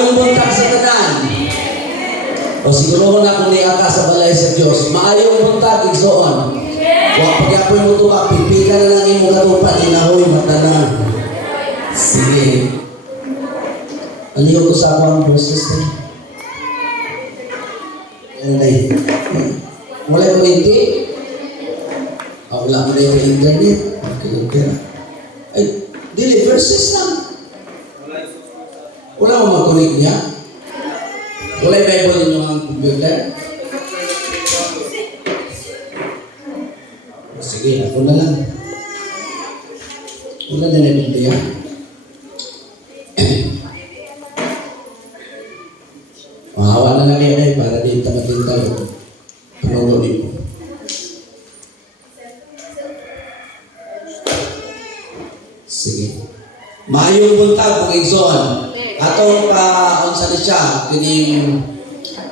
Maayong buntag sa tanan. O siguro na kung niya ka sa balay sa Diyos. Maayong buntag, igsoon. Huwag pagyapoy mo ito ka, pipika na lang imo katupan, inahoy, matanan. Sige. Aliyo ko sa ako ang verses na. Wala ko hindi. Wala mo na yung internet. Okay. Ay, dili, verses lang. Wala mo mag-connect niya? Wala yung Bible ninyo ang computer? Sige, ako na lang. Wala na yung Biblia. Mahawa na lang yan para di tamatin tayo. Panunod mo. Sige. Maayong buntag kung igsoon. Atong unsa na siya kining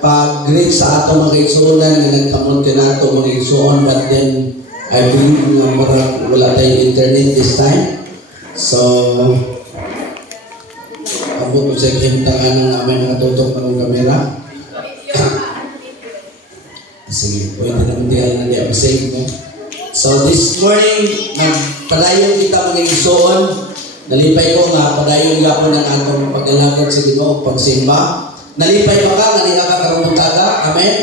pag-greet sa atong mga igsoonan nga nagkamot ka nato mga igsoon, but then I believe nga wala tayong internet this time. So abot ko sa himtangan namin nakatutok ng kamera. Sige, pwede naman diyan na diyan save mo. So this morning, padayon kita mga igsoon. Nalipay ko nga, padayon gapon ng atong paglalakad sa Ginoo, pagsimba. Nalipay pa ka, nalika ka karong taga. Amen?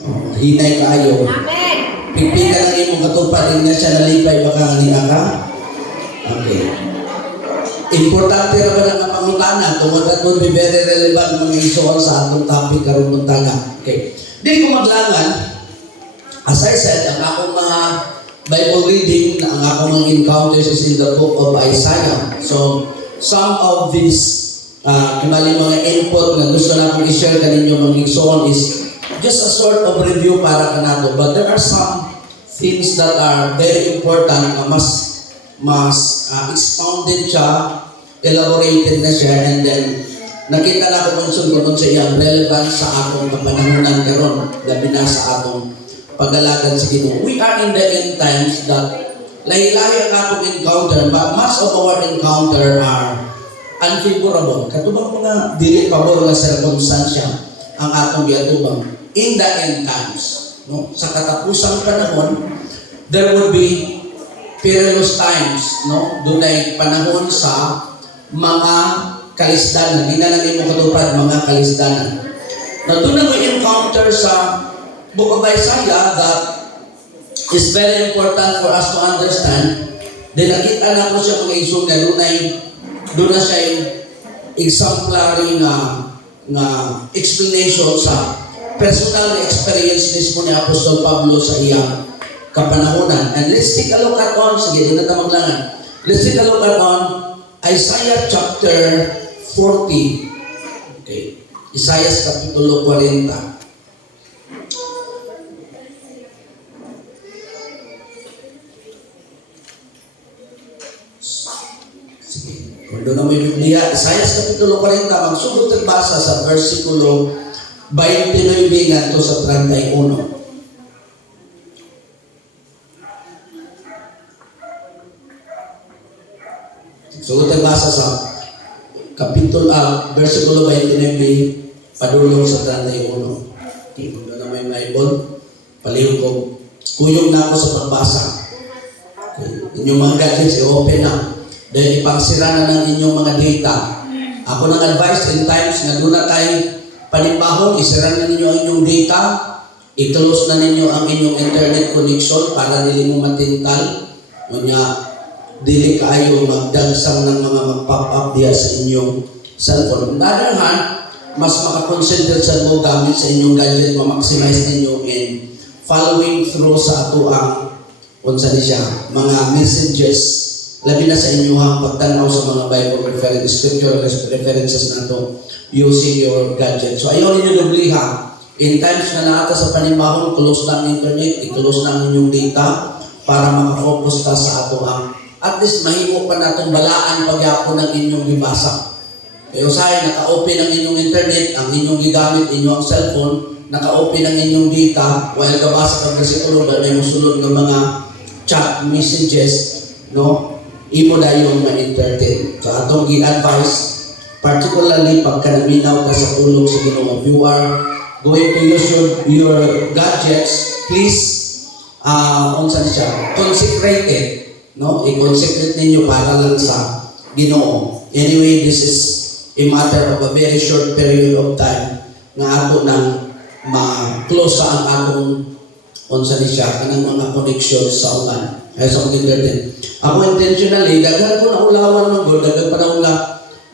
Oh, hinay kaayo. Amen. Pipika lang imong katupad din na siya, nalipay pa ka, nalika ka. Okay. Importante na ba ng pangutana? Tungod at mo, be very relevant mga igsoon sa atong topic karong taga. Okay. Di ko maglangan, as I said, ang akong mga Bible reading na ang akong mga encounters is in the book of Isaiah. So, some of these kimali mga input na gusto na akong i-share kaninyo mga igsoon is just a sort of review para kanato. But there are some things that are very important na mas expounded siya, elaborated na siya, and then nakita na ako kung sa iyang relevant sa akong kapanahonan karon, labi na sa atong pag-alagan sa Ginoo. We are in the end times that lahi-lahi ang atong encounter, but most of our encounter are unfavorable. Katubang mga dili pabor nga circumstansya ang atong giatubang in the end times. No? Sa katapusang panahon, there will be perilous times. No? Dunay panahon sa mga kalisdanan. Ginalagay mo katupad mga kalisdanan. Na doon na encounter sa Book of Isaiah that is very important for us to understand. Then nakita na ko siya mga isong na doon na siya yung exemplary na explanation sa personal experience mismo ni Apostol Pablo sa iyang kapanahonan. And let's take a look at sige, doon na tamaglangan. Let's take a look at Isaiah chapter 40. Okay. Isaiah kapitulo 40. Kung doon na may Biblia, Isaiah kapitulo 40, magsugod nagbasa sa versikulo 29 ngadto sa 31. Sugod nagbasa sa versikulo 29 padulong sa 31. Kung doon na may Bible, palihog ko. Kuyog na ako sa pagbasa. Inyong mga gadgets, i-open na. Dahil ipangsira na ng inyong mga data. Ako nang advice in times na doon na tayo panibahon, isira na ninyo ang inyong data, i-close na ninyo ang inyong internet connection para dili mo matintal. Kunya, dili kayo magdagsang ng mga mag-pop up diya sa inyong cellphone. On the other hand, mas makakonsentrate sa mo gamit sa inyong gadget, ma-maximize ninyo in following through sa ato ang unsa ni siya, mga messages, labi na sa inyong pagtanaw sa mga Bible scripture references na ito using your gadget. So ayaw ninyo dubliha. In times na naata sa panimahon, close lang internet, i-close lang inyong data para makafocus ka sa ato ang at least mahimo pa natong balaan pagyapon ng inyong gibasa. Kaya usahay, naka-open ang inyong internet, ang inyong gigamit, inyong cellphone, naka-open ang inyong data, while kabasa kang versikulo, na may musulod ng mga chat messages, no? Imo na yung ma-entertain. So atong gi-advise, particularly pagka naminaw ka sa pulong sa Ginoo. If you are going to use your gadgets, please, unsa siya, consecrate it, no? I-consecrate ninyo para lang sa Ginoo. Anyway, this is a matter of a very short period of time nga ato nang ma-close sa ang akong unsa ni siya kanang mga connections sa ulan ay sa mga garden. Ako intentionally daghan ko na ulawan man gud, daghan pa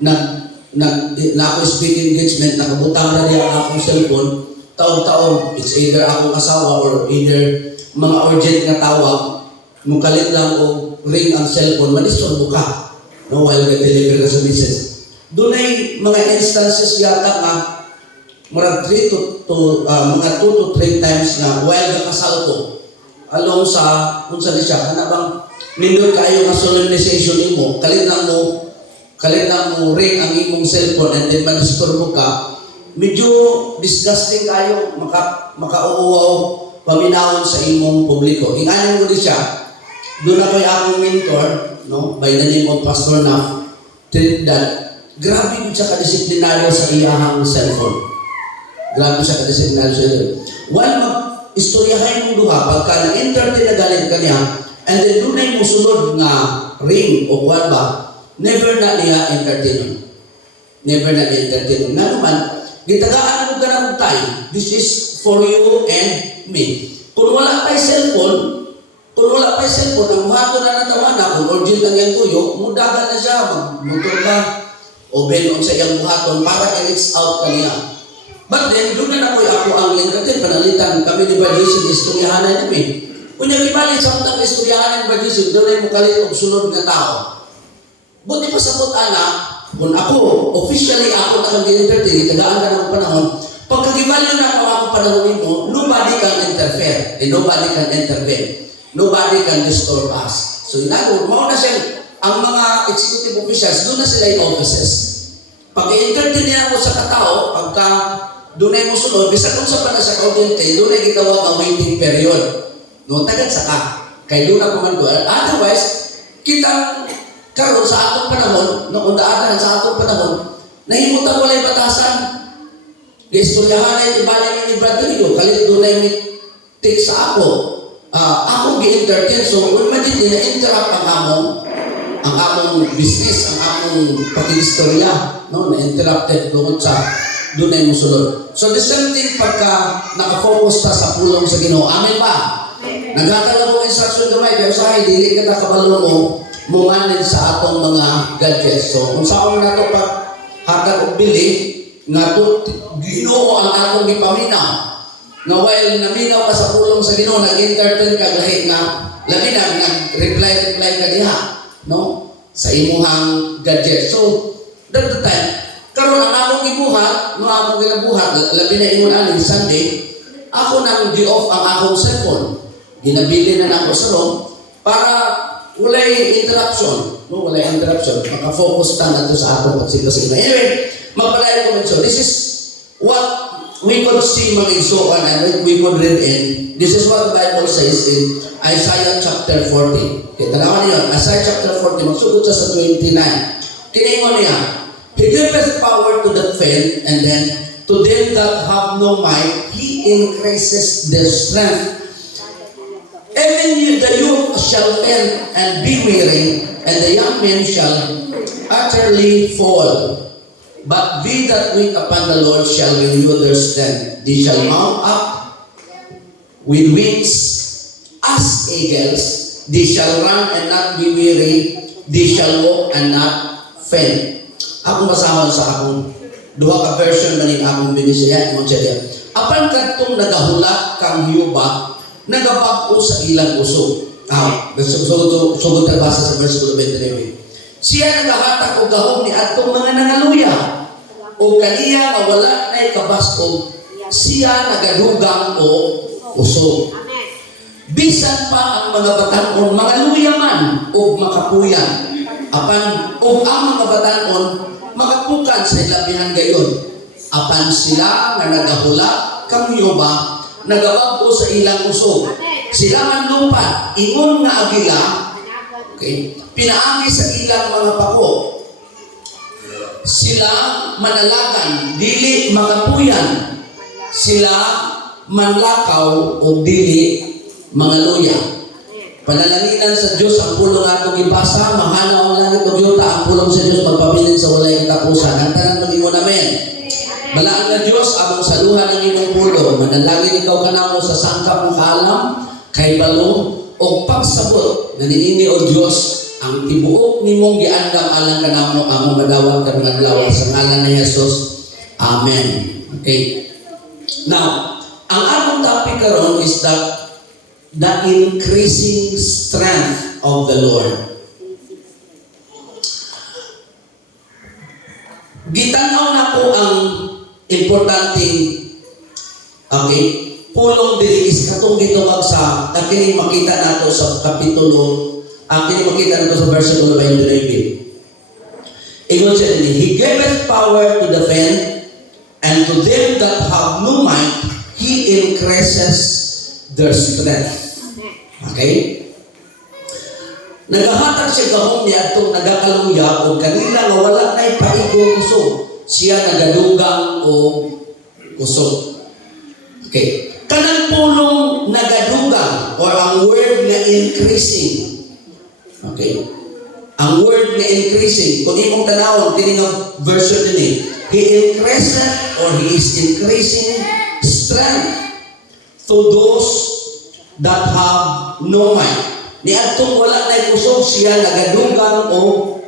na na ako speaking engagement, nakabutang na niya ang akong cellphone taon-taon. It's either akong asawa or either mga urgent nga tawag, mukalit lang o ring ang cellphone, manistorbo ka, no, while nag-deliver ka sa business. Doon ay mga instances yata nga mga 2 to 3 times na while nakasal ko along sa unsa ni siya kana bang nindot kayo nga solemnization mo, kalit lang mo ring ang imong cellphone and then manistorbo ka, medyo disgusting kayo, makauuwaw paminawon sa imong publiko. Inganan ko di siya, doon ako yung akong mentor, no, by the name of Pastor Naf, that grabe ko siya kadisiplinaryo sa iyahang cellphone. Grabe siya kadisiplinaryo sa cellphone. While mag-istoryahin mong duha, pagka na-entertain na galit ka niya, and then doon na yung musunod nga ring o kwan ba, never na niya entertain. Never na niya entertain. Nga naman, gitagaan mo ka ng time. This is for you and me. Kung wala tayo cellphone, ang buhato na natawa na, kung urgent lang yung tuyo, mudagan na siya, magmotor ka, o benon sa iyang buhaton para i-reach out ka niya. But then, doon na ako ang entertain, panalitan kami ni Bajisig, istoryahanan namin. Kung yung ibalik sa utang istoryahanan ni Bajisig, doon ay mukalit o sunod na tao. Buti pa sa ana, kung ako, officially ako na mag-entertain, itagaan ka ng panahon, pagkagibalyo na ako ang panahon mo, nobody can interfere, and nobody can intervene. Nobody can disturb us. So, mao na siya, ang mga executive officials, doon na sila yung offices. Pag i-entertain niya ako sa katao, pagka doon ay mo sunod, bisa kung sa pa na sa kaudente, doon ay gitawag ang waiting period. No, tagad sa ka. Kaya doon ako man doon. Otherwise, kita karon sa atong panahon, noong daadahan sa atong panahon, nahimutan mo lang batasan. Istoryahan ay ibalik ni Brother Rio, kalit doon ay take sa ako. Akong gi-entertain, so imagine na-interrupt ang among business, ang among pag-istorya, no? Na-interrupted doon sa doon ay musulod. So the same thing pagka nakafocus ta sa pulong sa Ginoo. Amen ba? Naghatala ko instruction gamay, kaya usahay, dili ka nakabalo mo manage sa atong mga gadgets. So kung saan na ito pag hatag o bili, nga ito Ginoo ang atong gipaminaw. Nga while naminaw ka sa pulong sa Ginoo, nag-entertain ka lahi nga labi na nag-reply ka diha, no? Sa imuhang gadget. So that the time karon ang akong gibuhat, no, akong ginabuhat, labi na ingon ani Sunday, ako nang gi-off ang akong cellphone. Ginabili na nako sa room para walay interruption, no, walay interruption. Maka-focus ta nato sa atong pagsigasig. Anyway, magpalay ko so this is what we could see mga igsoon and we could read in. This is what the Bible says in Isaiah chapter 40. Okay, tanawan niyo, Isaiah chapter 40, magsugod sa 29. Kiningon niya, He giveth power to the faint, and then to them that have no might, He increases their strength. Even the youth shall faint and be weary, and the young men shall utterly fall. But they that wait upon the Lord shall renew their strength. They shall mount up with wings as eagles. They shall run and not be weary. They shall walk and not faint. Akong masahon sa akong duha ka version maning akong binisaya mo siya. Apan kadtong nagahula kang Hiyuba, nagabag-o sa ilang uso. Sugod ta basa sa verse 29. Siya nagahatak og gahom ni adtong mga nangaluya. O kaniya nga wala nay kabaskog, siya nagadugang o uso. Bisan pa ang mga batanon, mga luyaman o makapuyan. Apan o ang mga batanon, makapukan sa ilabihan gayon. Apan sila nga nagahula kang Hiyuba, nagabag-o sa ilang usog. Sila man lupa, ingon nga agila, okay, pinaagi sa ilang mga pako. sila manalagan, dili makapuyan. Sila manlakaw o dili mangaluya. Panalanginan sa Diyos ang pulong atong ibasa, mahana ang langit o yuta, ang pulong sa Diyos magpabilin sa walay katapusan. Ang tanan mag-ingon, amen. Balaan na Diyos, among saluhan ng imong pulong, manalangin ikaw kanamo sa sangkap ng kaalam, kay balong, o pagsabot na ninini o Diyos, ang tibuok nimong giandam alang kanamo, among madawat ka ng adlaw sa ngalan ni Jesus. Amen. Okay. Now, ang atong topic karon is the increasing strength of the Lord. Gitanaw na ko ang importanteng pulong diri is katong gitawag sa kining makita nato sa kapitulo kining makita nato sa versikulo 29. Ingon siya din, He giveth power to defend, and to them that have no might, He increases their strength. Okay? Nagahatag siya gahom niya itong nagakaluya o kanila nga wala na'y paigong kusog. Siya nagadugang o kusog. Okay. Kanang pulong nagadugang or ang word na increasing. Okay. Ang word na increasing. Kung imong tanawon, kining version din He increases or He is increasing strength to those that have no might. Niadtong wala na kusog siya nagadugang o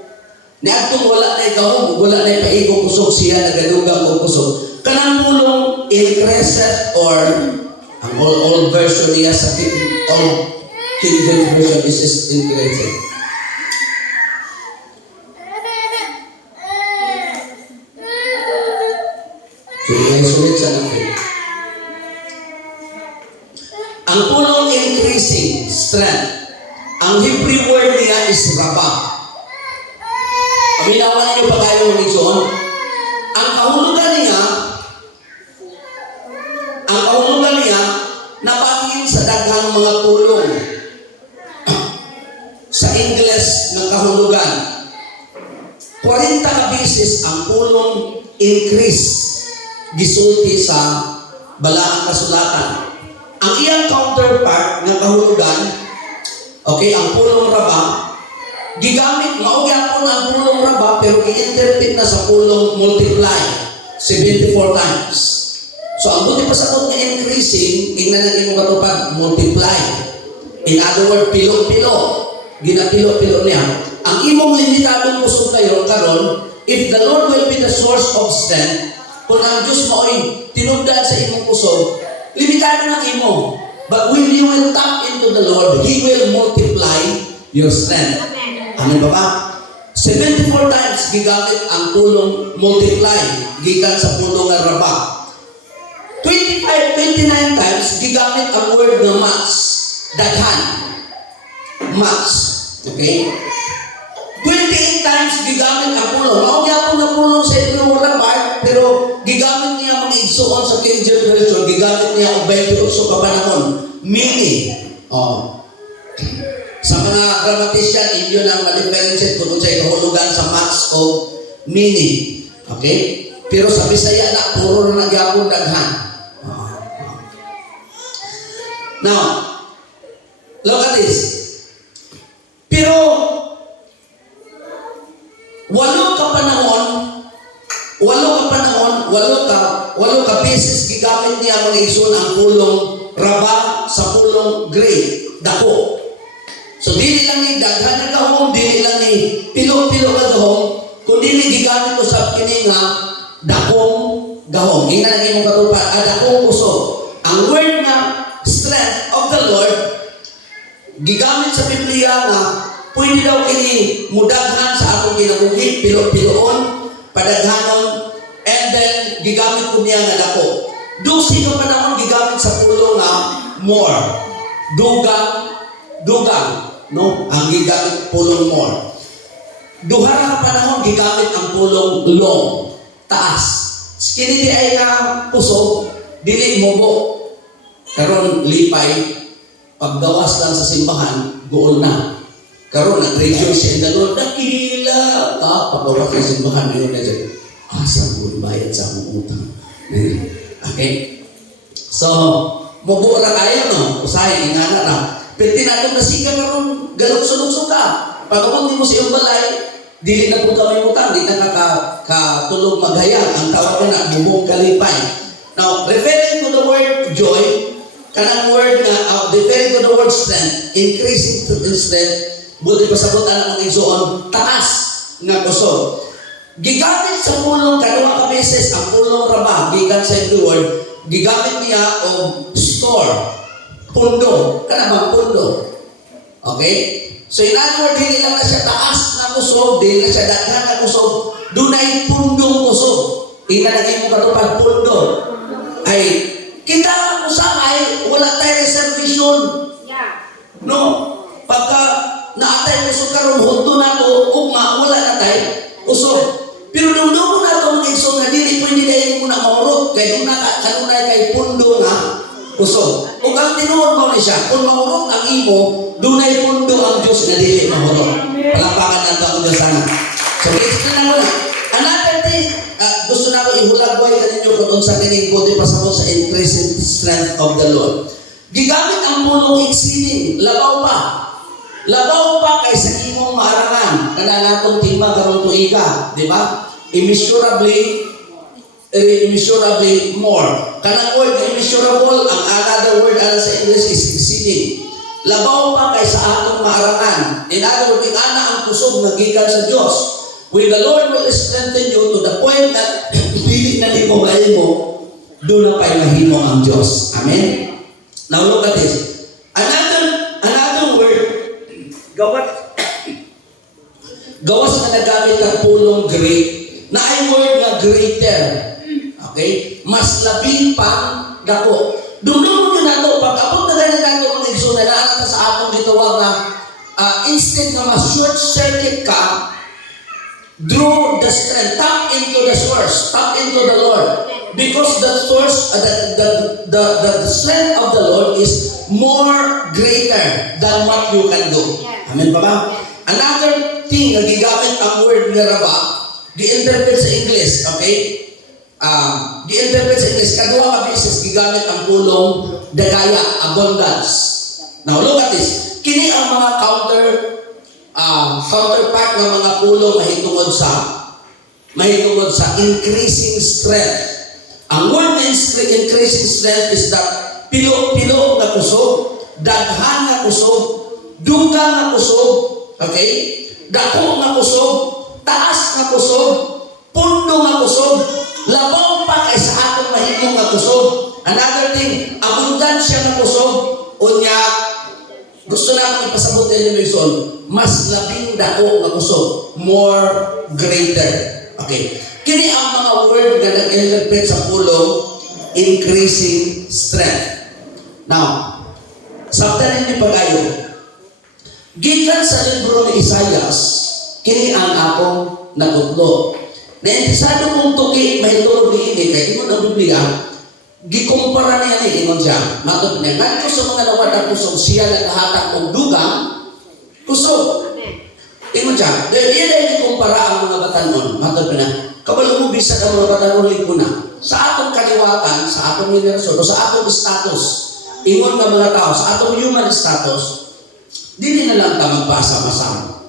niadtong wala na gahom, wala na paigong kusog siya nagadugang o kusog. Kanang pulong increases or ang old version niya sa old King James version is increasing. So, i-isolate sa natin. Ang pulong increasing strength, ang Hebrew word niya is rabah. Aminawan niyo pa kayo ni John. Ang kahulugan niya, napangin sa daghang mga pulong. Sa English ng kahulugan, 40 ka beses ang pulong increase gisulti sa balaang kasulatan. Ang iyang counterpart ng kahulugan, ang pulong raba, gigamit, maugyapon ang pulong raba, pero i-interpret na sa pulong multiply, 74 times. So, ang buti pa sa kung increasing, ingnan ang imong katupad, multiply. In other words, pilo-pilo. Ginapilo-pilo niya. Ang imong limitadong kusog kayo, karon, if the Lord will be the source of strength, kung ang Diyos mo'y tinugdan sa imong kusog, limitado ng imo. But when you will tap into the Lord, He will multiply your strength. Ano ba? 74 times gigamit ang pulong multiply gikan sa pulong nga raba. 29 times gigamit ang word na match. Daghan. Match. Okay? 28 times gigamit ang pulong. Maugyapon na pulong sa inyong raba, pero gigamit niya mga igsuon sa King James Version, gigamit niya ang 28 ka panahon. Meaning, sa mga grammatician, inyo nang ma-differentiate kung sa'yo kahulugan sa match o meaning. Okay? Pero sa Bisaya na, puro na nagyapon daghan. Now, look at this. Pero, walo ka beses gigamit niya mga igsoon ang pulong raba sa pulong gray, dako. So, dili lang ni daghan na gahom, dili lang ni pilo-pilo na gahom, kundi ni gigamit ko sa kini nga dakong gahom. Ingnan ang imong katupad, dakong puso. Ang word na strength of the Lord, gigamit sa Biblia nga, pwede daw kini mudaghan sa atong kinabuhi, pilo-piloon, padaghanon, and then gigamit ko niya nga dako. Dusi ka panahon gigamit sa pulong nga more. Dugang, no? Ang gigamit pulong more. Duha ka panahon gigamit ang pulong long, taas. Kini di ay nga puso, dili mubo. Karon lipay, paggawas lang sa simbahan, gool na. Karon nag-rejoice siya in the Lord, dakila ka, pagkawak sa simbahan ngayon na dyan, asa mo bayad sa among utang. Okay? So, mabura kayo, no? Usahay, ingana na. Pero tinatong nasiga karon galok-sulok ka. Pagkabot mo sa iyong balay, dili na po kami utang, di na katulog maghayang. Ang tawag na, bubong kalipay. Now, referring to the word joy, kanang word na, referring to the word strength, increasing in strength, buti pasabot ang mga igsoon, taas nga kusog. Gigamit sa pulong kaduha ka beses ang pulong raba, gikan sa Lord, gigamit niya og store, pundo, kana bang pundo. Okay? So in other words, dili lang na siya taas na kusog, dili na siya daghan na kusog, dunay pundong kusog. Inalagay mo katupad pundo. Ay, kita usakay, wala tayo reservation. No? Pagka naatay usog karon hunto na to, ugma, wala na tayo usog. Pero nung doon na ito mga isog na dili, pwede dahil mo na maurot. Kaya nung kanunay kay pundo na usog. Kung ang tinuod mo na siya, kung maurot ang imo, dunay pundo ang Diyos na dili maurot. Palapakan na ito ang Diyos sana. So, explain na mo na. Another thing, gusto na ko ihulagway ka ninyo kung sa kining buti pasabot sa increasing strength of the Lord. Gigamit ang pulong exceeding, labaw pa. Labaw pa kaysa imong maarangan. Kana natong tima karon tuiga, di ba? Immeasurably more. Kanang word na immeasurable, ang another word sa English is exceeding. Labaw pa kaysa atong maarangan. In other words, ana ang kusog nagikan sa Dios. When the Lord will strengthen you to the point that dili na nimo mahimo, doon na pa'y mahimo ang Diyos. Amen? Now look at this. Another word, gawas na nagamit ang pulong great, na ay word na greater. Okay? Mas labing pang dako. Doon yun na ito, pag-abot na ganyan natin mga iso na naanata sa atong gitawag na instant na mas-short circuit ka, draw the strength, tap into the source, tap into the Lord. Because the source, the strength of the Lord is more greater than what you can do. Amen ba ba? Another thing na gigamit ang word na raba, gi-interpret sa English, okay? Gi-interpret sa English, kaduha ka beses gigamit ang pulong dagaya, abundance. Now look at this. Kini ang mga counterpart ng mga pulong mahitungod sa increasing strength. Ang word na increasing strength is that pilo na kusog, daghan na kusog, duga na kusog, okay? Dako na kusog, taas na kusog, pundo na kusog, labaw pa kaysa atong mahimong na kusog. Another thing, abundansya na kusog, unya, gusto na akong ipasabot din yung reason, mas labing dako na kusog, more greater. Okay. Kini ang mga word na nag-interpret sa pulong, increasing strength. Now, sabtan ninyo pag-ayo, gikan sa libro ni Isaias, kini ang akong nagutlo. Naintisado kong tuki, mahitulog ni ini, kaya ingon ang Biblia, gikumpara niya ni ingon siya. Matod niya, ngadto sa mga nawad kusog, siya naghahatag og dugang, kusog. Ingon siya, yan ay gikumpara ang mga batanon. Matod niya, kabalo mo bisa ka mga batanon ko na. Sa atong kaliwatan, sa atong universo, sa atong status, ingon nga mga tao, sa atong human status, dili na lang ta magpasama-sama.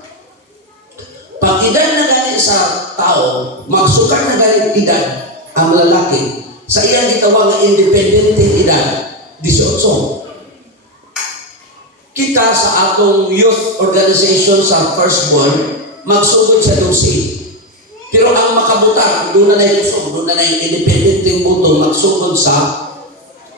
Pag edad na gani sa tao, magsukar na gani edad ang lalaki, sa iyang gitawag nga independent edad, 18. Kita sa atong youth organization sa firstborn, magsugod sa 12. Pero ang makabutar, doon na kusog, doon na independent yung buto, magsugod sa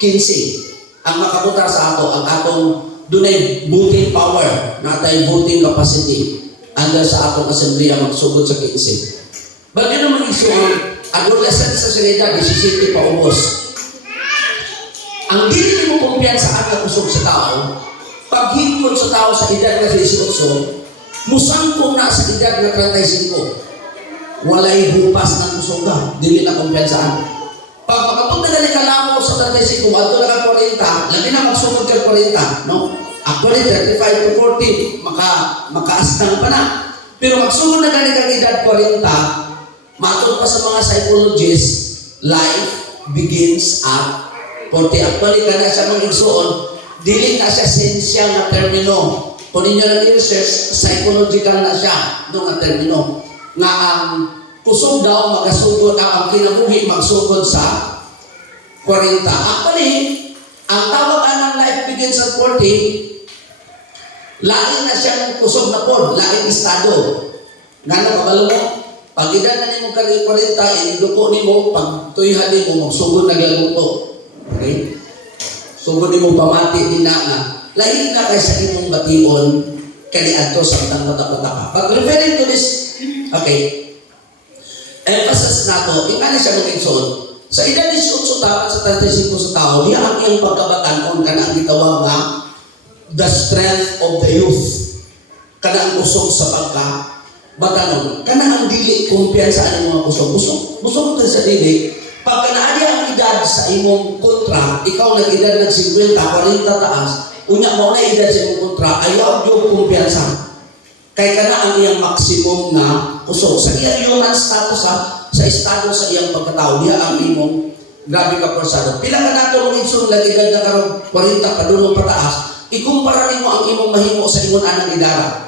15. Ang makabutar sa ato, ang atong doon ay voting power, natay voting capacity, hanggang sa atong asembleya magsugod sa 15. Bagay naman isuon, adolescent sa sinida, 17 pa ubos. Ang dili mo kumpiyansa ang nakusog sa tao, paghingkod sa tao sa edad na 18, musangkong na sa edad na 35. Walay hupas ng kusuga, dili na kumpiyansaan. Pag makapunta na ni kalamo sa 35, ato na ka 40, labi na magsugod ka 40, no? Actually, 35 to 40, makaastang pa na. Pero magsugod na gani kang edad 40, matod pa sa mga psychologists, life begins at 40. Actually, kana siya mga igsuon, dili na siya sensyal na termino. Kung ninyo nag-research, psychological na siya doon nga termino. Nga ang kusog daw, magasugod ang kinabuhi, magsugod sa 40. Actually, ang tawag ng life begins at 40, lain na siyang kusog na pod, lain estado. Nga na, kabalo mo, pag edad na ni mo kari 40, iniduko ni mo, pag tuyhan ni mo, magsugod na glaluto. Okay? Sugod ni mo pamati din na lain na kay sa imong bation kaniadto sa tang mata-mata. Pag referring to this, okay, emphasis nato, ingani siya mga igsoon, sa edad 18 taon sa 35 sa tao, diya ang iyang pagkabatanon kana ang gitawag nga the strength of the youth. Kana ang kusog sa pagkabatanon. Kana ang dili kumpiyansa ang mga kusog. Busog sa dili. Pag kanaadi ang edad sa imong kontra, ikaw nag-edad ng 50, 40 taas, unya mo na edad sa imong kontra, ayaw yung kumpiyansa. Kaya kana ang iyang maximum na kusog. Sa iyang human status sa estado sa iyang pagkatao, diya ang imong grabe ka persado. Pila ka nato mong insun lagi edad na karong 40 padulong pataas, ikumpara nimo ang imong mahimo sa imong anang idara.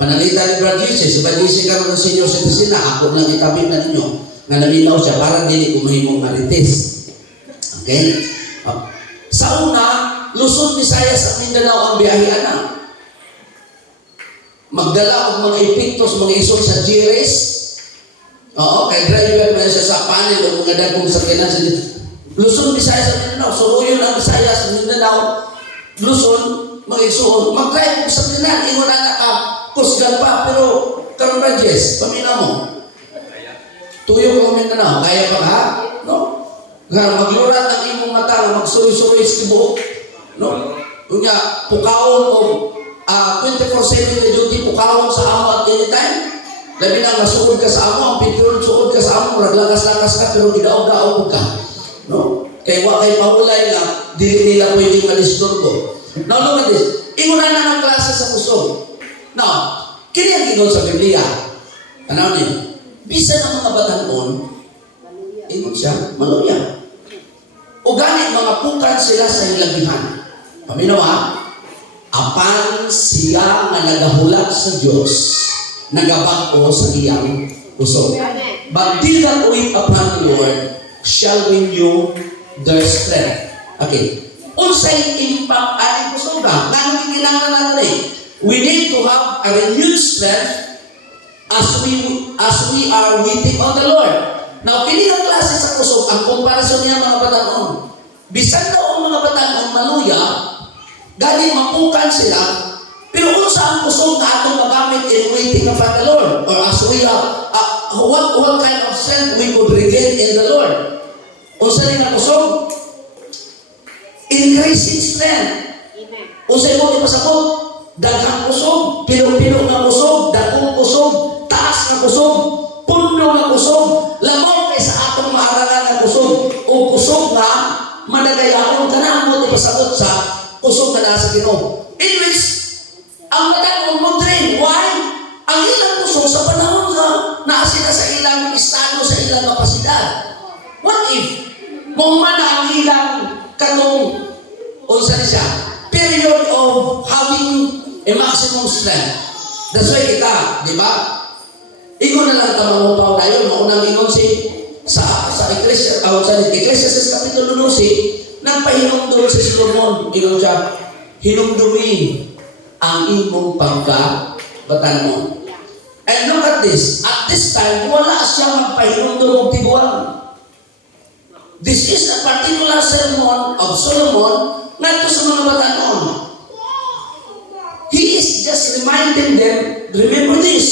Panalita ni Brad Jesus, sa bagisi karon ng senior citizen na ako lang itabib na ninyo nga naminaw siya para dili ko mahimong marites. Okay? Sa una, Luzon, Visayas at Mindanao ang biyahe ana. Magdala og mga epiktos, mga isog sa GRS. Oo, kay driver na siya sa panel o mga dagkong sakyanan sa Luzon, Visayas at Mindanao. Suruyon ang Visayas, Mindanao, Luzon, mga isuon. Mag-drive mo sa sakyanan, ingon anak ka, kusgan pa, pero karon Rajes, pamina mo. Tuyo ko Mindanao, kaya pa ka? No? Nga maglurat ang imong mata, nga magsuri-suri sa buhok. No? Kunya, pukaon o 24/7 na duty, pukaon sa amo at anytime. Labi na masuod ka sa amo, ang pinturon suod ka sa amo, raglakas-lakas ka, pero gidaog-daog ka. No? Kaya wa kay paulay nga, dili nila pwedeng madisturbo. Now look at this. Ingunan na ng klase sa kusog. Now, kini ang ginon sa Biblia. Ano niyo? Bisa ng mga batanon, ingon siya, maluya. O ganit mga pukan sila sa hilabihan. Paminawa, apan siya nga nagahulat sa Diyos, nagabako sa iyang kusog. But they that wait upon the Lord shall renew their strength. Okay. Unsay impact ating kusog na? Nga kinahanglan natin eh. We need to have a renewed strength as we are waiting on the Lord. Now, kini ang klase sa kusog, ang komparasyon niya mga batanon. Bisan daw ang mga batanon maluya, galing mapukan sila, pero kung saan kusog na atong magamit in waiting upon the Lord, or as we have, what kind of strength we could regain in the Lord? Kung saan nga kusog? Increasing strength. Kung saan mo ipasabot? Daghang kusog, pilo-pilo nga kusog, dagong kusog, taas nga kusog, puno nga kusog, lamang kay sa atong maarangan nga kusog, o kusog nga madagayaon ka na mo ipasabot sa kusog na nasa Ginoo. In which, ang madagong mo train. Why? Ang ilang kusog sa panahon nga naasila sa ilang estado, sa ilang kapasidad. What if, mumana ang ilang katong, unsa ni siya, period of having a maximum strength. That's why di ba? Ingon na lang tamang upaw na yun. Maunang ingon si sa Ecclesiastes Kapitulo 12, nagpahinumdum si Solomon. Ingon siya, hinumdumi ang imong pagka-batanon. And look at this. At this time, wala siya magpahinumdum og tiguan. This is a particular sermon of Solomon ngadto sa mga batanon. He is just reminding them, remember this,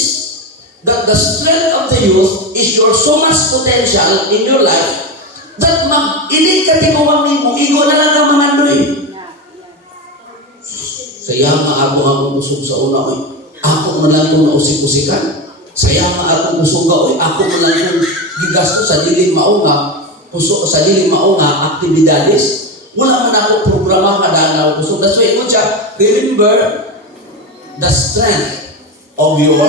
that the strength of the youth is your so much potential in your life that mag-inig ka tiguang mo, igo na lang ang mamandoy. Saya nga ako busog sa una, ako man lang itong nausik-usikan. Saya nga ako busog ako man lang itong gigasto sa diling maunga, sa diling maunga, aktibidades. Wala man ako programa kada na kusog. That's why ito siya, remember the strength of your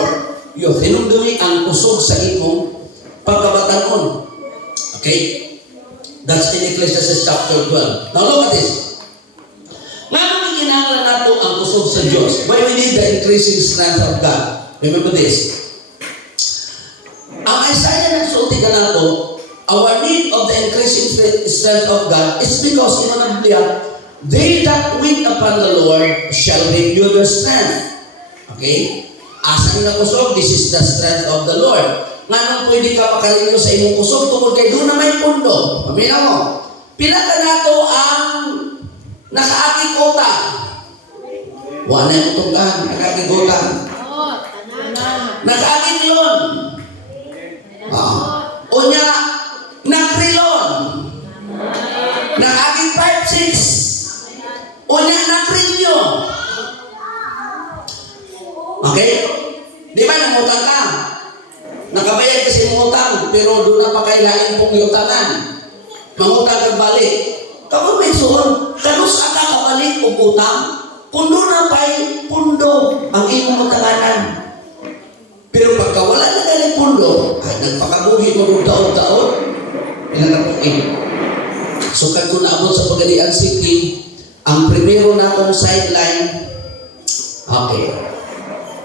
youth. Hinumdumi ang kusog sa imong pagkabatanon. Okay? That's in Ecclesiastes chapter 12. Now look at this. Nga nung kinahanglan nato ang kusog sa Diyos, why we need the increasing strength of God? Remember this. Ang Isaiah nagsulti ka nato, our need of the increasing strength of God is because in the Biblia, they that wait upon the Lord shall renew their strength. Okay? Asa nila kusog, this is the strength of the Lord. Nga nung pwede ka makalinyo sa imong kusog, tungkol kay doon na may pundo. Pamina mo, pila ka nato ang nakaakig utang. Wala yung utang, nakaakig utang. Nakaakig loan. Unya, nakrilon. Nakaakig 5-6. Unya, nakrinyo. Okay? Di ba namutang ka? Nakabayad kasi mong utang, pero doon na pa kailangan pong yutangan. Mangutang ka balik. Kapag may suon, kanus ka kabalik o utang, kung doon na pa'y pundo ang imong utanganan. Pero pagka wala na galing pundo, ay nagpakabuhi mo ng taon-taon, pinagapagin. So kag kung naabot sa Pagadian City, ang primero na akong sideline, okay,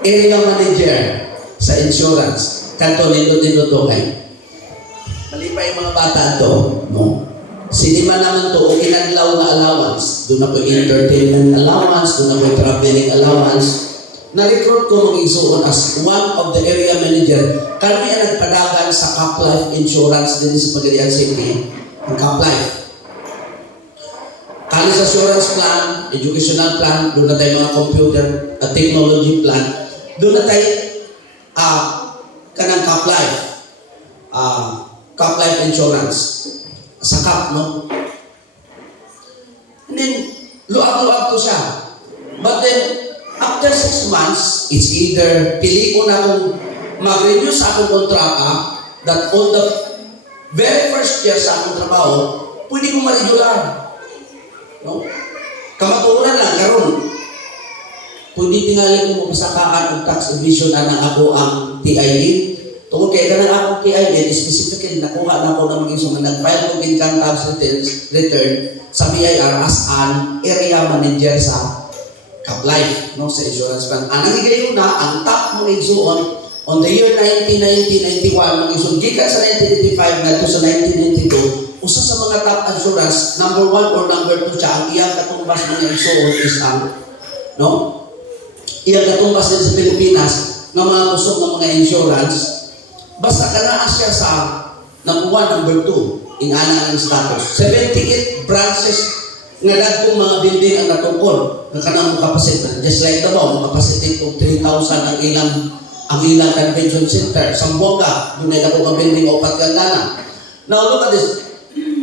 area manager sa insurance. Kanto nito kay. Malipay yung mga bata to, no? Sinima naman to, o kinaglaw na allowance. Doon ako entertainment allowance, doon ako traveling allowance. Na-recruit ko mag-isuon as one of the area manager. Kami ang nagpadagan sa Cap Life Insurance din sa Pagadian City. Ang Cap Life. College Assurance Plan, Educational Plan, doon na tayo mga computer, technology plan. Doon na tayo, kanang Cap Life Insurance sa Cap, no? And then luag ko siya, but then after 6 months it's either pili ko na kung mag-renew sa akong kontrata that on the very first year sa akong trabaho pwede kong ma-regular, no? Kamaturan lang karon pwede tingali ko mapasakaan ang tax evasion na ako ang TIN. Tungkol kaya ka ng akong TIN, specifically nakuha na ako ng mga isang nag-file ko income tax return sa BIR as an area manager sa Cap Life, no, sa insurance plan. Ang nangigayon na, ang top mga igsuon, on the year 1990-91, mga igsuon, gikan sa 1985 na ito sa 1992, usa sa mga top insurance, number 1 or number 2 siya, ang iyang katumbas mga igsuon is ang, no, iyang katumbas din sa Pilipinas, ng mga kusog ng mga insurance, basta kanaas siya sa number 1, number 2, ingana ng status. 78 branches nga dagkong mga building ang natungkol ng kanang kapasita. Just like the mga capacity of 3,000 ang ilang convention center. Sambuanga, doon ay dako ka building o patgandana. Now look at this.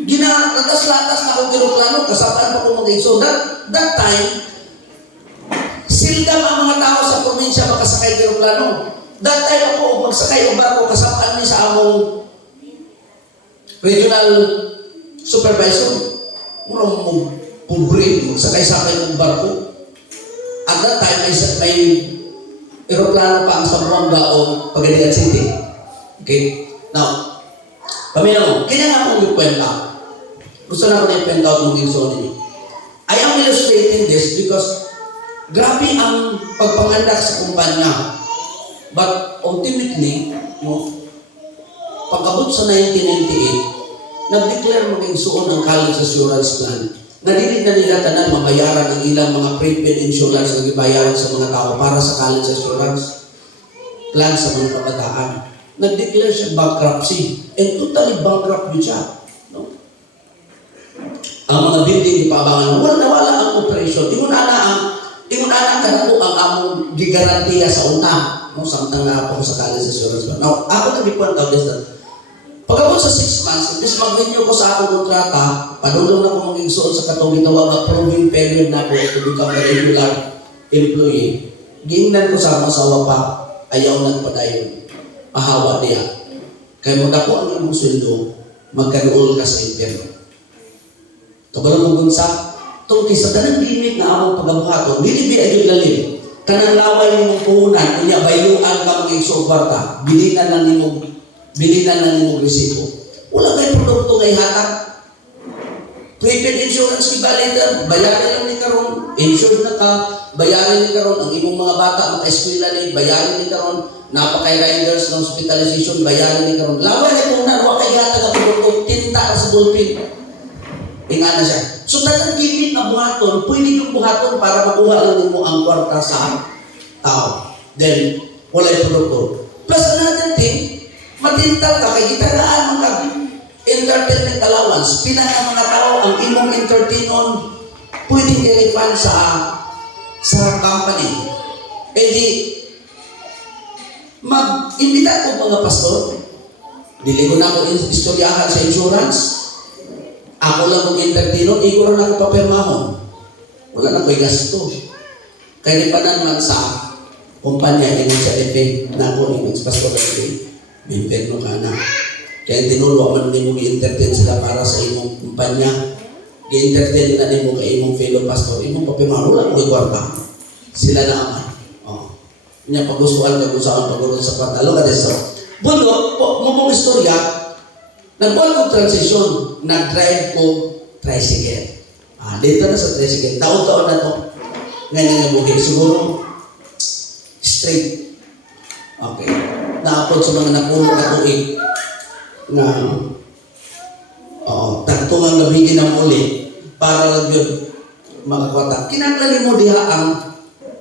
Latas-latas na akong kiroplano, kasapaan pa kong mag-igso. That time, sildam ang mga tao sa probinsya makasakay kiroplano. That time ako, magsakay ang barko, kasapaan niya sa among regional supervisor. Murang mo pobre, sakay-sakay ng barko. At that time, may aeroplano pa ang Sambuanga o Pagadian City. Okay? Now, kami na kaya nga akong ikwenta. Gusto na ako na ikwenta out ng igsoon ninyo. I am illustrating this because grabe ang pagpangandak sa kumpanya. But ultimately, no, pag-abot sa 1998, nag-declare mag-igsoon ang college assurance plan. Nadinig na nila tanan mabayaran ang ilang mga prepaid insurance na ibayaran sa mga tao para sa college assurance plan sa mga kabataan. Nag-declare siya bankruptcy. And totally bankrupt yun siya. No? Ang mga building ipabangan, wala ang operation. Imunana ka na po ang among gigarantiya sa utang. No? Samtang na ako sa college assurance plan. Now, ako nag-point out this that pag-abot sa 6 months, imbes mag-renew ko sa akong kontrata, padulong na ko mag-igsoon sa katong gitawag na proving period na ko to become a regular employee. Giingnan ko sa mga asawa pa, ayaw nagpadayon. Mahawa niya. Kaya magdako ang imong sweldo, magkaroon ka sa impyerno. Kabalo mo gunsa, itong kisa tanang limit na among pagabuhaton, dili bi ayun lalim. Kanang laway nimong puhunan, kunya bayuan ka mga igsubarta, bilinan na nimong resibo. Wala kay produkto ngay hatag. Prepaid insurance ni Balita, bayaran lang ni karon, insured na ka, bayaran ni karon, ang imong mga bata, maka-eskwela ni, bayaran ni karon, napakay riders ng hospitalization, bayaran ni karon. Laway na puhunan, wala kay hatag ang produkto, tinta sa bulpin. Inga na siya. So talagang gimit na buhaton, pwede yung buhaton para makuha lang mo ang kwarta sa tao. Then, wala yung produkto. Plus another thing, matintal ka, kay gitagaan mga entertainment allowance. Pinaka mga tao, ang imong entertainon, pwedeng i-refund sa company. E di, mag-imbita ko mga pastor, dili ko na ako istoryahan sa insurance. Ako lang mag-entertainon, iko rin ako papirmahon. Wala na ko'y gasto. Kaya di pa naman sa kumpanya, yung sa FA, na ako, yung pastor sa FA, may inferno ka na. Kaya tinulwa man din mo i-entertain sila para sa imong kumpanya. I-entertain na din mo kay imong fellow pastor. Imong papirmahon, wala ko'y kwarta. Sila na aman. Niya pagustuhan ka kung saan pagurot sa kwarta. Look at this. Bundo, mong istorya, nagbuhat ko transition, nag-drive ko tricycle. Dito na sa tricycle. Taon-taon na to. Ngayon nga buhay. Siguro, straight. Okay. Naapod sa mga napuno na tuig na tagtungang nabigin ng uli para lang yun makakwata. Kinakali mo diha ang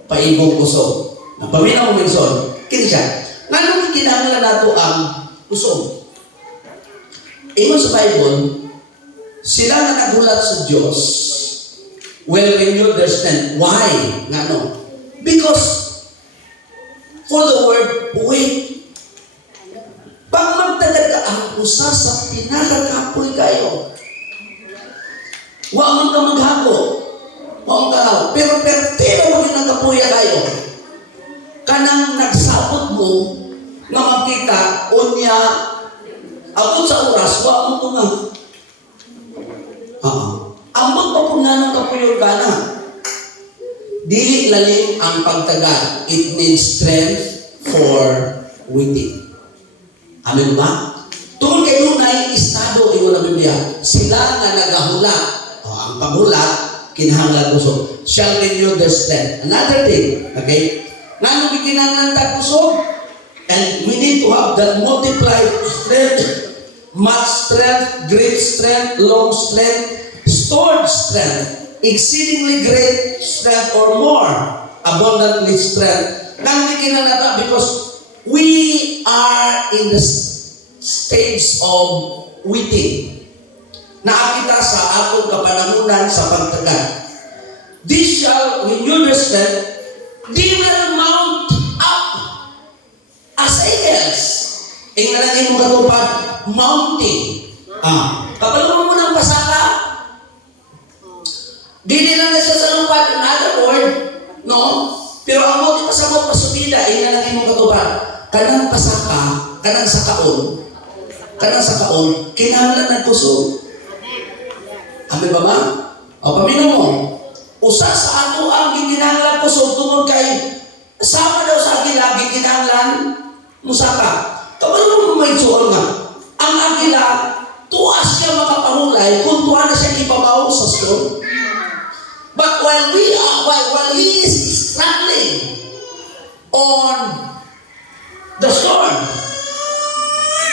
paibong kusog. Napaminaw mo minson. Kini siya. Nga nung kinakala nato ang kusog. Ingon sa Bible, sila na nagulat sa Diyos will renew their strength. Why? Nga no? Because for the word, wait. Pag magtagad ka, ang usa sa pinakakapoy kayo. Huwag man ka maghako. Huwag ka, pero mo din ang kapuya kayo. Kanang nagsabot mo, nga magkita, unya, abot sa oras, wag mo ito nga. Ambot pa po nga ng kapuyon ka na. Dili lalim ang pagtagal. It needs strength for waiting. Amen ba? Tungkol kay Lunay, estado ingo na Biblia. Sila nga nagahula. Ang paghula, kinahanglan kusog. Shall renew their strength. Another thing, okay? Nga nung ikinanglan ta kusog, and we need to have that multiplied strength, much strength, great strength, long strength, stored strength, exceedingly great strength or more, abundantly strength. Nang ikinanata because we are in the stage of waiting. Naakita sa atong kapanahunan sa pagtagal. This shall renew their strength. They will mount up as eagles. Ingalagin mo katupad, mounting. Kapag mo ng pasaka, dili lang na siya sa lupad. In other word, no? Pero ang mo di pasabot pasubida, ingalagin mo katupad. Kanang pasaka, kanang sakaon, kinahanglan ng kusog. Amin ba ba? O paminaw mo, usa sa ato ang gikinahanglan kusog tungod kay sama daw sa agila, gikinahanglan musaka. Kabalo mo may suol nga. Ang agila, tuwas siya makapahulay kung tuwa na siya ipabaw sa stone. But while he is struggling on the storm,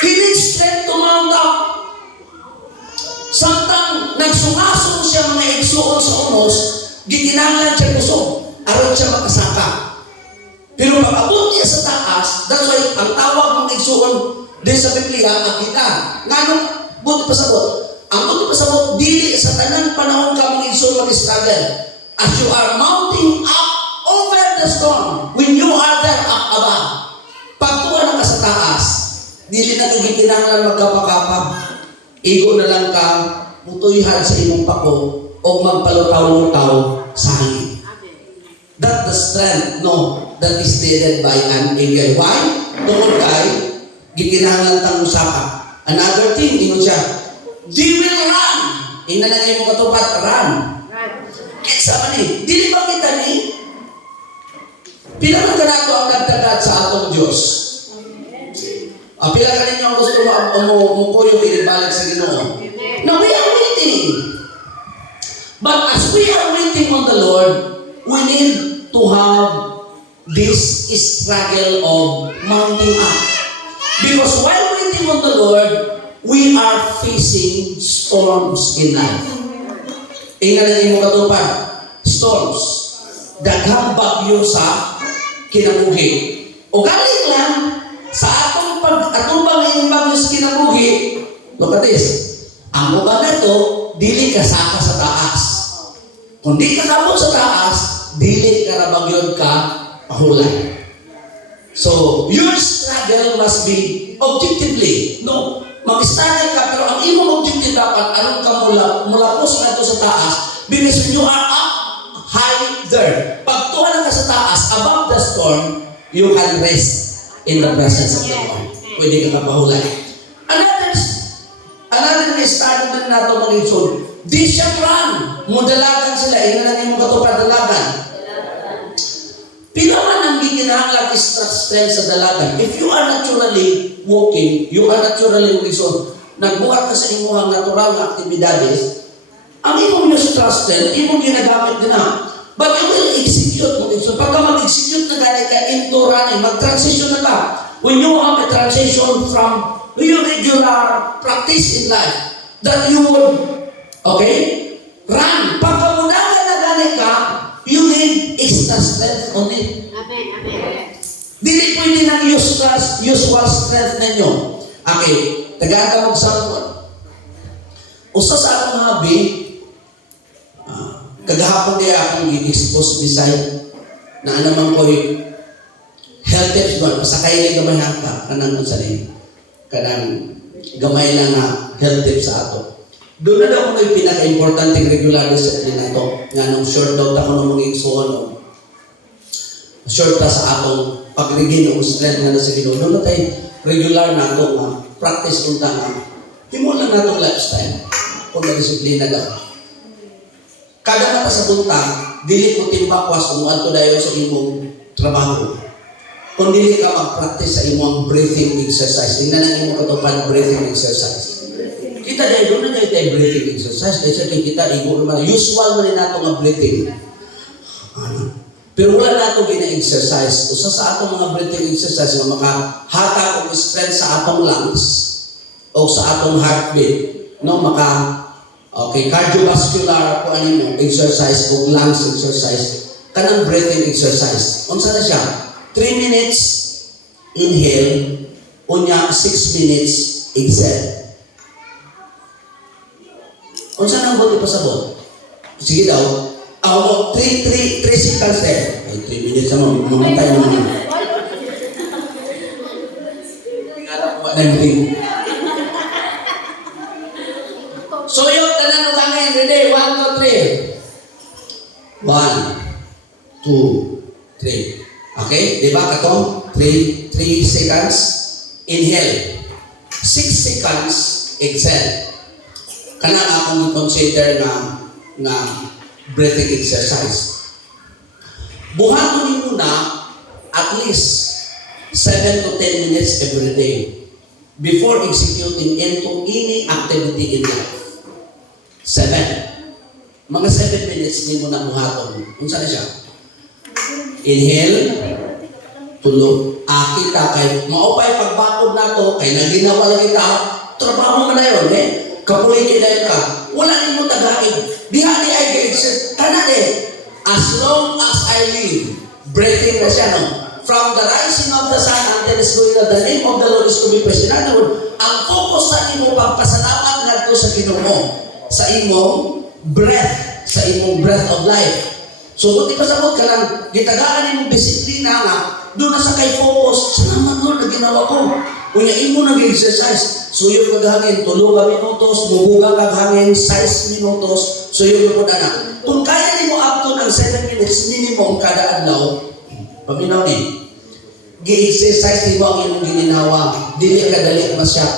he needs strength to mount up. Samtang nagsungasong siya mga igsuon sa unos, gikinahanglan siya kusog, aron siya makasaka. Pero pag abot niya sa taas, that's why ang tawag ng igsuon din sa Biblia, agila. Nga nung buti pasabot, ang buti pasabot, dili sa tanang panahon ka mga igsuon mag-struggle. As you are mounting up over the storm, when you are there up above, pagtuwa na ka sa taas, dili na kagikinahanglan magkapakapag. Igo na lang ka, mutuyhan sa imong pako, o magpalutaw-lutaw sa hangin. That's the strength, no, that is needed by an eagle. Why? Tungkol kay, gikinahanglan tang musaka. Another thing, ingon siya, they will run Ina lang yung katupat, run. Kaya sa mani, dili ba kita ni? Pila man ka nato ang nagdagat sa atong Diyos. Pila ka ninyo ang gusto mo yung inibalik sa Ginoo. Now we are waiting. But as we are waiting on the Lord, we need to have this struggle of mounting up. Because while waiting on the Lord, we are facing storms in life. Tingnan natin mo katupad. Storms. Daghang bagyo sa kinabuhi. O galing lang sa atong atubang ng bagyo sa kinabuhi, look at this. Ang uban na ito, dili kasaka sa taas. Kung di ka kabot sa taas, dili ka rabagyon ka pahulay. So, your struggle must be objectively. No, mag-struggle ka, pero ang imong objective dapat, anong ka mulapos na ito sa taas, because you are up high there. Pag tuwa ka sa taas, above the storm, you can rest in the presence of the Lord. Pwede ka kapahulay. Another struggle din nato mga isod. Di siya run. Mudalagan sila. Ina lang yung katupad dalagan. Pila man ang giginahanglan is strength sa dalagan. If you are naturally walking, you are naturally isod, nagbuhat ka sa imuhang natural na aktibidades, ang imong use strength, imong ginagamit din na. But you will execute mo. So pagka mag-execute na gani ka into running, mag-transition na ka. When you have a transition from your regular practice in life, that you would, okay, run. Pagka munagan na gani ka, you need extra strength on it. Amen, amen. Dili pwede ng usual strength ninyo. Okay, tagatawag sa mga. Usa sa akong habi, kagahapon kaya akong i-expose beside na anamang ko'y health tips doon. Pasakay na gamay hangka, kanang kung sanin. Kanang gamay lang na health tips sa ato. Doon na daw ko may pinaka-importanting regular discipline na to. Nga nung short daw ako nung mga igsuon. Short ta sa atong pagrigin o strength nga na sa Ginoo. Doon na tayo regular na ito nga. Practice kung tanga. Himulan na itong lifestyle. Kung na-disiplina daw. Kada mata sa buntag, dili mo timbakwas kung ato dayo sa imong trabaho. Kung dili ka mag-practice sa imong breathing exercise, tingnan ang imong katupad breathing exercise. Kita dahil doon na tayo breathing exercise. Kasi kita igo naman. Usual man nato nga breathing. Pero wala nato gina-exercise. Usa sa atong mga breathing exercise nga makahatag og strength sa atong lungs o sa atong heartbeat. No, okay, cardiovascular po ano exercise o lungs exercise. Kanang breathing exercise. Unsa na siya? 3 minutes inhale, unya 6 minutes exhale. Unsa nang buti pasabot? Sige daw. Ako 3 seconds there. Ay 3 minutes naman, mamatay naman. Tingala ko ba na yung so yung tanan ng tangin, ready? 1, 2, 3. 1, 2, 3. Okay? Diba katong? 3 seconds. Inhale. 6 seconds. Exhale. Kanang akong consider na breathing exercise. Buhaton ni muna at least 7 to 10 minutes every day before executing into any activity in life. 7. Mga 7 minutes ni muna buhaton. Unsa na siya? Inhale. Tulog. Kita kay maupay pagbakod na to kay naginawa lang kita. Trabaho man na yun, kapulit kinayon ka. Wala rin mo tagain. Diha ni ay gates. Kana as long as I live, breathing na siya, no? From the rising of the sun until it's going down, the name of the Lord is to be praised. In other words, ang focus sa imo pagpasalamat ngadto sa Ginoo, sa imong breath, sa imong breath of life. So, kung di pasabot ka lang, gitagaan imong disiplina nga, doon na sa kay focus, salamat Lord na ginawa ko. Kung yung imo nag-exercise, suyod kaghangin, 3 minutos, mubuga kaghangin, 6 minutos, suyod mo na. Kung kaya ni mo up to ng 7 minutes minimum kada adlaw, paminaw ni, gi-exercise ni mo ang imong gininawa, dili ka dali masya.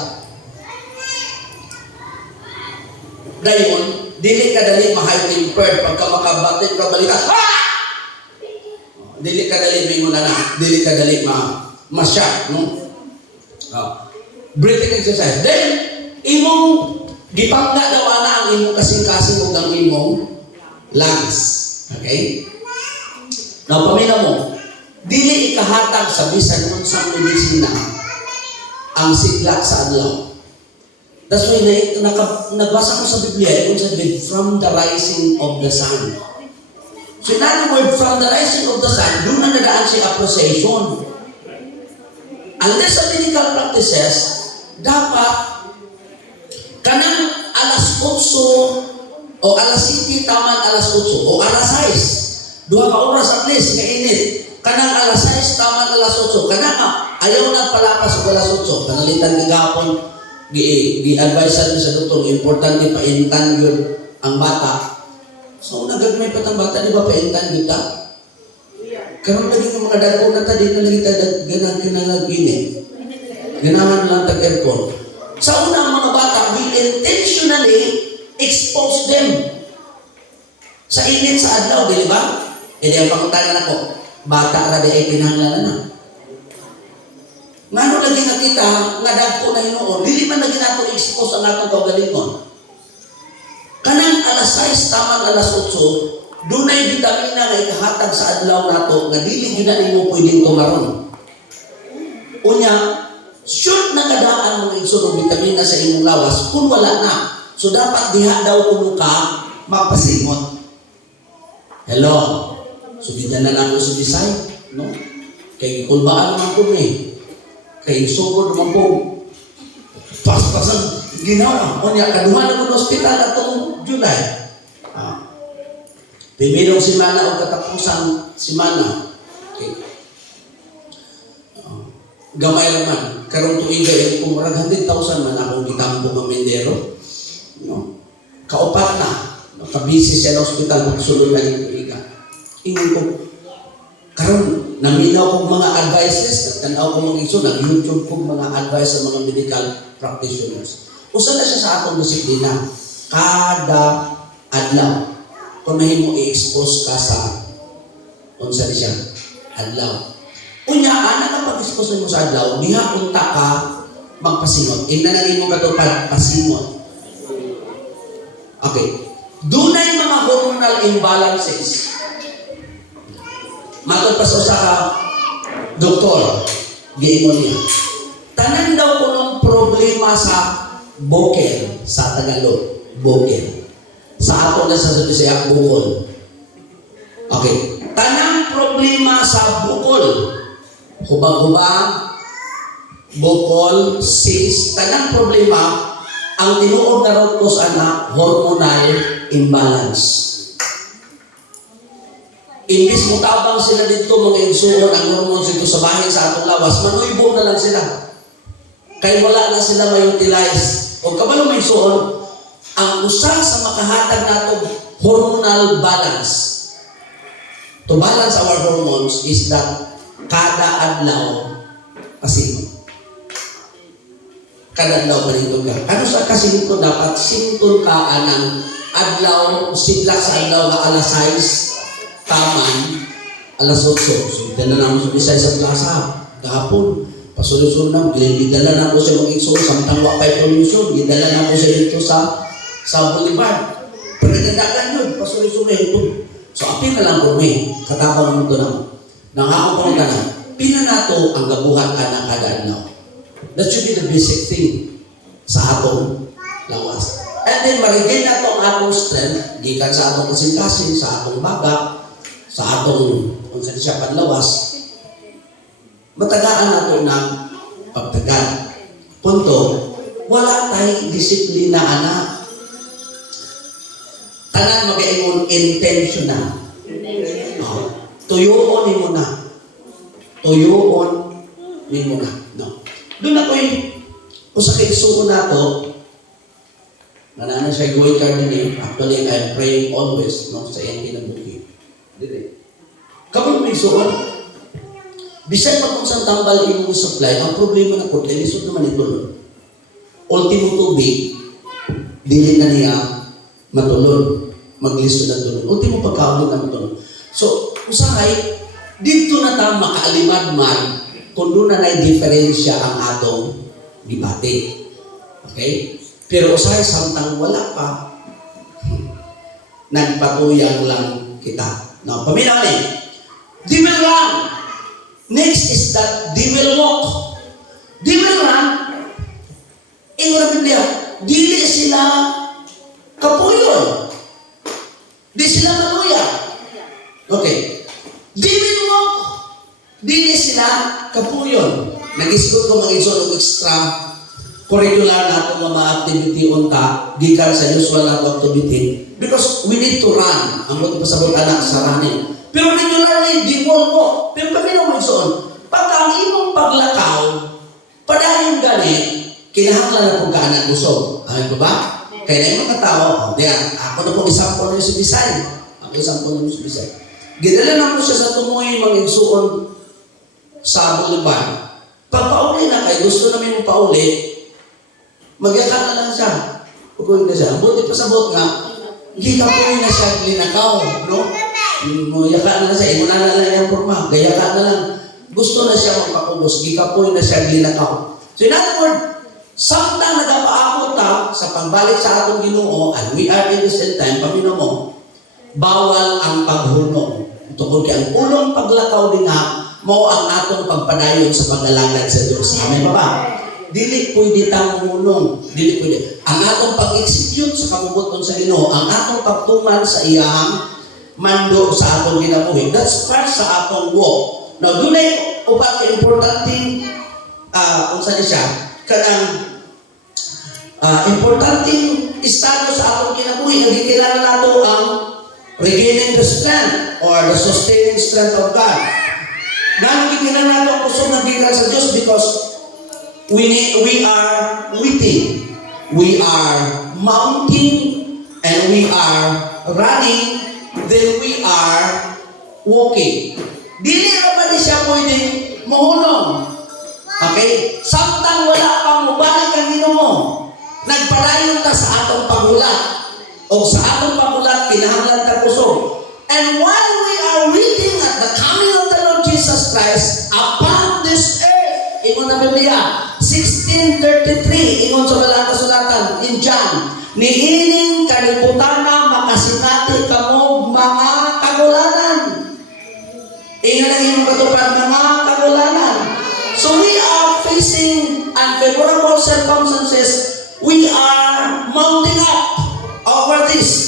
Dayon, dili ka dali ma-high-tempered pagka makabatit ka balita. Dili ka dali may muna na. Dili ka dali ma-shock, no? Breathing exercise. Then, imong gipangga daw ana ang imong kasing-kasing ug ang imong lungs. Okay? Now, pamina mo, dili ikahatag sa bisan unsang medisina ang sigla sa adlaw. That's why nagbasa ko sa Biblia, kung sabi, from the rising of the sun. So in other words, from the rising of the sun, doon na nadaan si appreciation. Unless sa medical practices, dapat kanang alas 8 o alas 7 taman alas 8 o alas 6, 2 ka oras at least nga init. Kanang alas 6 taman alas 8, kanang ayaw na palapas o alas 8, panalitan kagapon, gi-advise sa doktor, importante paintan yun ang bata. So, nagagmay pa tang bata, di ba paintan yun ta? Karoon lagi ng mga dagko na ta, di na lagi ta ganang kinalagini. Ganahan lang tag-aircon. Sa una, ang mga bata, we intentionally expose them sa init sa adlaw, di ba? E di ang panguntangan ako, bata ra di ay kinahanglan na. Ngano lagi nakita nga dagko na hinuon, dili man lagi nato expose ang atong kaugalingon. Kanang alas 6 taman alas 8, dunay bitamina nga ikahatag sa adlaw nato nga dili gyud na nimo pwedeng tumaron. Unya, shoot na kadaan mga igsoon bitamina sa imong lawas kung wala na. So dapat diha daw kuno ka magpasingot. Hello. So gidan na lang sa Bisay, no? Kay kulbaan naman po kay sugod naman po pas-pasan ginawa. O niya, kaduhan na po ng hospital na itong July. Pimilong simana o katapusang simana. Okay. Gamay naman. Karong tuiga, kung marag 100,000 man akong gitampo ng mendero. No? Kaupat na. Nakabisi siya ng hospital, magsulod na yung tuiga. Ingin ko, karon naminaw kong mga advices, tanaw kong mga iso, nag-YouTube kong mga advice sa mga medical practitioners. Usa na siya sa atong disiplina. Kada adlaw, kung mahimo i-expose ka sa unsa ni siya, adlaw. Unya, ana ka pag-expose mo sa adlaw, diha unta ka magpasingot. Inanangin mo katupad, pasingot. Okay. Dunay mga hormonal imbalances. Matod pa sa usa ka doktor, giingon niya. Tanan daw ko ng problema sa bokol, sa Tagalog, bokol. Sa ato na sa Bisaya, bukol. Okay. Tanang problema sa bukol, hubag-hubag, bukol, cyst, tanang problema, ang tinuod na root cause ana, hormonal imbalance. Imbis mo tabang sila dito mga insuon ang hormones dito sa bahay sa atong lawas, manuybo na lang sila. Kaya wala na sila ma-utilize. O kabalo may insuon, ang usa sa makahatag nato hormonal balance. To balance our hormones is that kada adlaw pasingon. Kada adlaw paningon ka. Ano sa kasingon dapat sinton ka anang adlaw, sigla sa adlaw nga alas 6 taman, alas 8. So, dala na mo sa Bisay sa plaza. Kahapon, pasunod-sunod na, gidala na ko sa mga igsoon, samtang wakay pollution, gidala na ko sa ito sa Boulevard. Pagkagandaan yun, pasunod-sunod ito. So, apin na lang po katabang mo ito na. Nangako ko na, pina na ito ang gabuhat na kada adlaw. That should be the basic thing sa atong lawas. And then, ma-regain na ito ang atong strength, gikan sa atong kasing-kasing, sa atong baga, sa atong kung saan siya panlawas, matagaan nato ng pagtagal. Punto, wala tayong disiplina anak. Tanan mag-ingon intentional. Tuyoon ni mo na. Tuyoon ni mo na. No. Doon ako kung sa kaisuon na to, nanana siya gawin ka din actually, I'm praying always, no, sa iyang kinabuhi. Dire. Kapag may suon, bisan pa kung saan tambal imong supply, ang problema na po, lisod naman ito. Ultimo tubig, dili na niya matulog. Maglisod ng tulog. Ultimo pagkaon na matulog. So, usahay, dito na ta makaalimad-mad kung doon na diferensya ang atong debate. Okay? Pero usahay, samtang wala pa, nagpatuyang lang kita. Now, paminaw ni, they will run. Next is that they will walk. They will run. Ingon na Biblia, dili sila kapuyon. Di sila matuya. Okay. They will walk. Dili sila kapuyon. Nag-isgot ko mag-isot ng extra curricular na itong mga activity unta gikan sa usual na activity because we need to run ang mga pasabot anak sa running. Pero regularly, di mo. Pero kami naman soon, pagka ang imong paglakaw, padayon gani, kinahanglan na pong kaanan busog. Amin ko ba? Kaya na yung mga tao, ako na pong isampol na yung si Bisay. Ako isampol na yung si Bisay. Ginala na po siya sa tumoy mga igsuon sa Bolivar. Pag pauli na kayo, gusto namin mong pauli, magyakan na lang siya. Pukuhin na siya. Buti pa sabot nga, hindi ka pukuhin na siya linakaw, no? Yakaan na lang siya, imo na lang yung forma, gayakaan na lang. Gusto na siya magpakubos, gikapoy na siya linakaw. So in other words, samtang nagapaakot ta sa pagbalik sa atong Ginoo, and we are in this end time, pamino mo, bawal ang paghunong. Tungkol kay ang ulong paglakaw din ha, mo ang atong pagpadayon sa paglalagad sa Diyos. Amen ba ba? Dili pwede tang hulong. Dili pwede. Ang atong pag-execute sa kabubuton sa Ginoo, ang atong pagtuman sa iyang mando sa atong ginabuhi. That's part sa atong walk. Now, dunay upat ka importanteng unsa ni siya? Kanang importanteng estado sa atong kinabuhi ang gikilala nato ang regaining the strength or the sustaining strength of God. Nang gikilala nato ang kusog na gikan sa Dios because we are waiting, we are mounting, and we are running, then we are walking. Dili ka pa di siya pwedeng mahulong. Okay? Samtang wala pang mubalik ang Ginoo, nagpadayon ta sa atong pagulat. O sa atong pagulat, kinahanglan ta kusog. And while we are waiting at the coming of the Lord Jesus Christ upon this earth, ingon na Biblia, 16:33, ingon sa balang kasulatan in John, niining kalibutan na makasinati kamo mga kagulanan. Ingon ang inyong katupad, mga kagulanan. So we are facing unfavorable circumstances. We are mounting up over this.